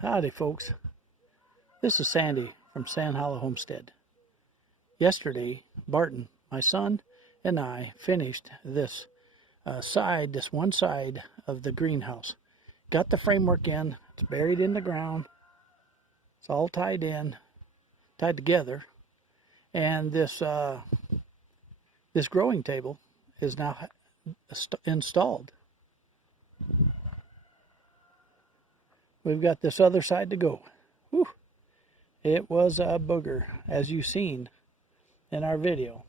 Howdy folks, this is Sandy from Sand Hollow Homestead. Yesterday, Barton, my son, and I finished this one side of the greenhouse. Got the framework in, it's buried in the ground, it's all tied together, and this growing table is now installed. We've got this other side to go. Whew. It was a booger, as you've seen in our video.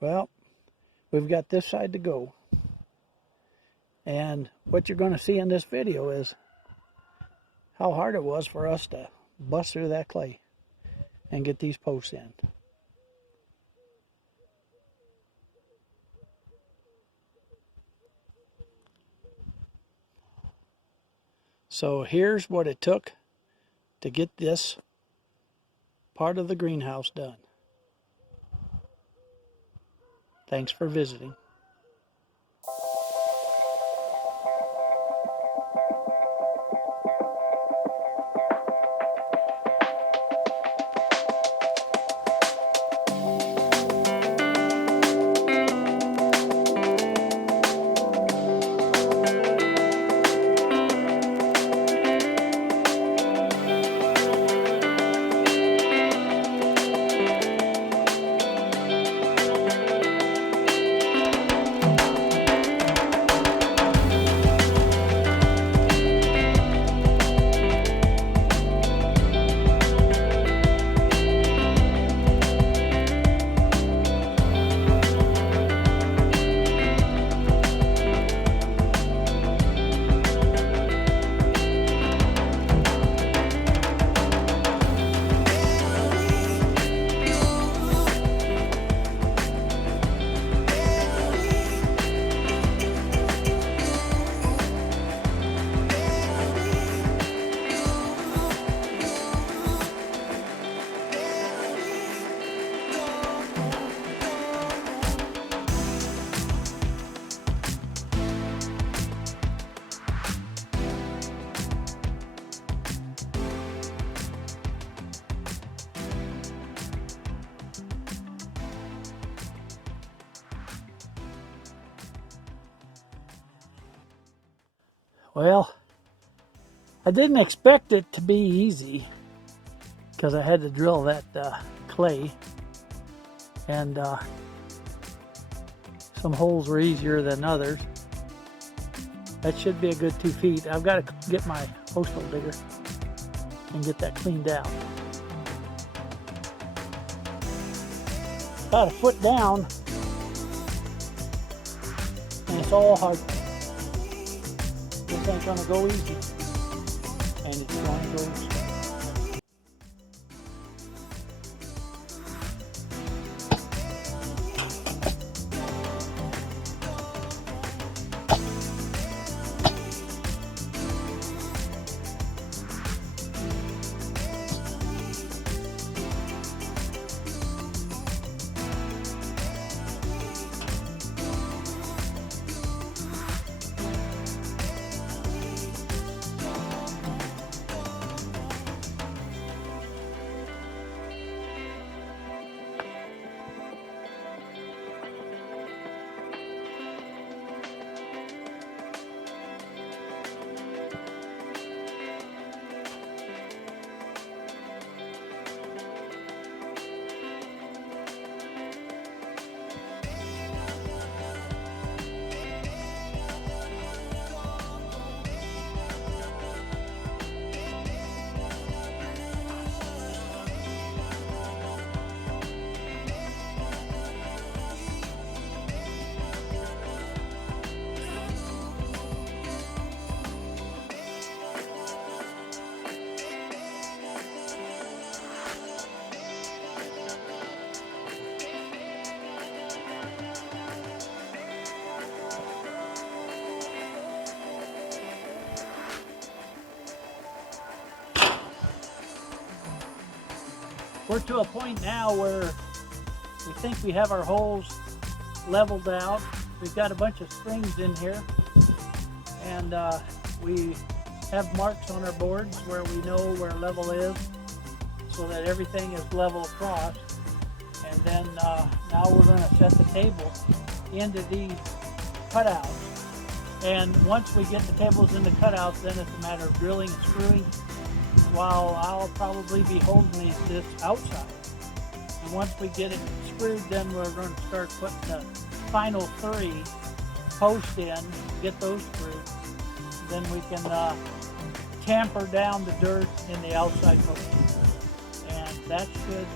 Well, we've got this side to go. And what you're going to see in this video is how hard it was for us to bust through that clay and get these posts in. So here's what it took to get this part of the greenhouse done. Thanks for visiting. Well, I didn't expect it to be easy because I had to drill that clay, and some holes were easier than others. That should be a good 2 feet. I've got to get my postal digger and get that cleaned out. About a foot down, and it's all hard. This ain't gonna go easy, and it's gonna go slow. We're to a point now where we think we have our holes leveled out. We've got a bunch of strings in here, and we have marks on our boards where we know where level is, so that everything is level across. And then now we're going to set the table into these cutouts. And once we get the tables into cutouts, then it's a matter of drilling and screwing, while I'll probably be holding this outside. And once we get it screwed, then we're going to start putting the final 3 posts in, get those screwed. Then we can tamper down the dirt in the outside post. And that should,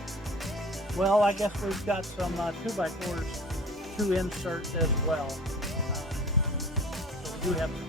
well, I guess we've got some 2x4s to insert as well. So we do have some.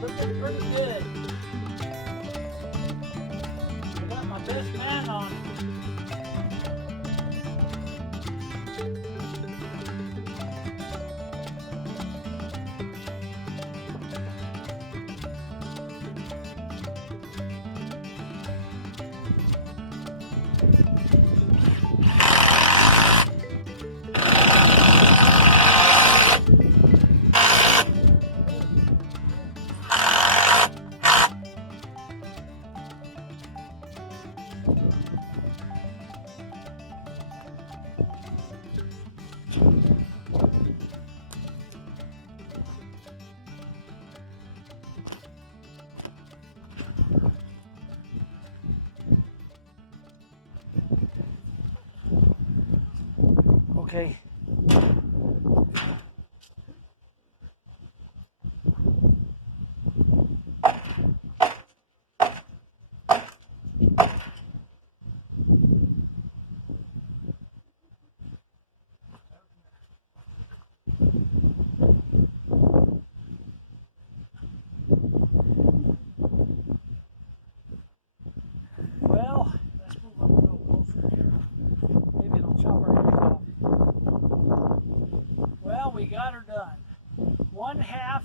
Looking pretty good. I got my best man on. Okay. Well, let's move up a little closer here. Maybe it'll chop our heads off. Well, we got her done. 1/2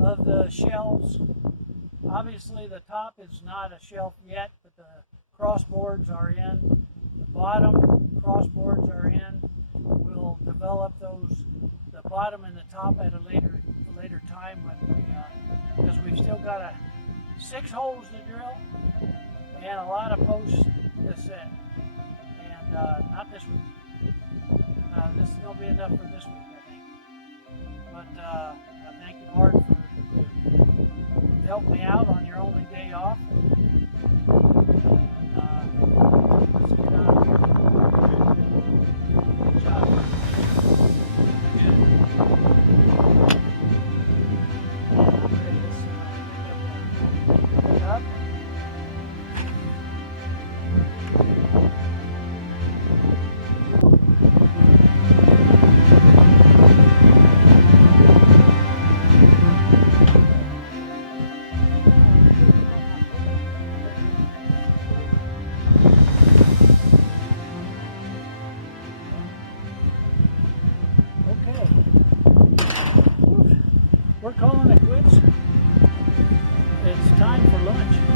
of the shelves. Obviously the top is not a shelf yet, but the crossboards are in. The bottom crossboards are in. We'll develop those, the bottom and the top, at a later time when we, because we've still got 6 holes to drill and a lot of posts to set. And not this week. This is going to be enough for this week, I think. But I thank you, Mark, for helping me out on your only day off. Let's get out of here. Good job. Up. We're calling it quits. It's time for lunch.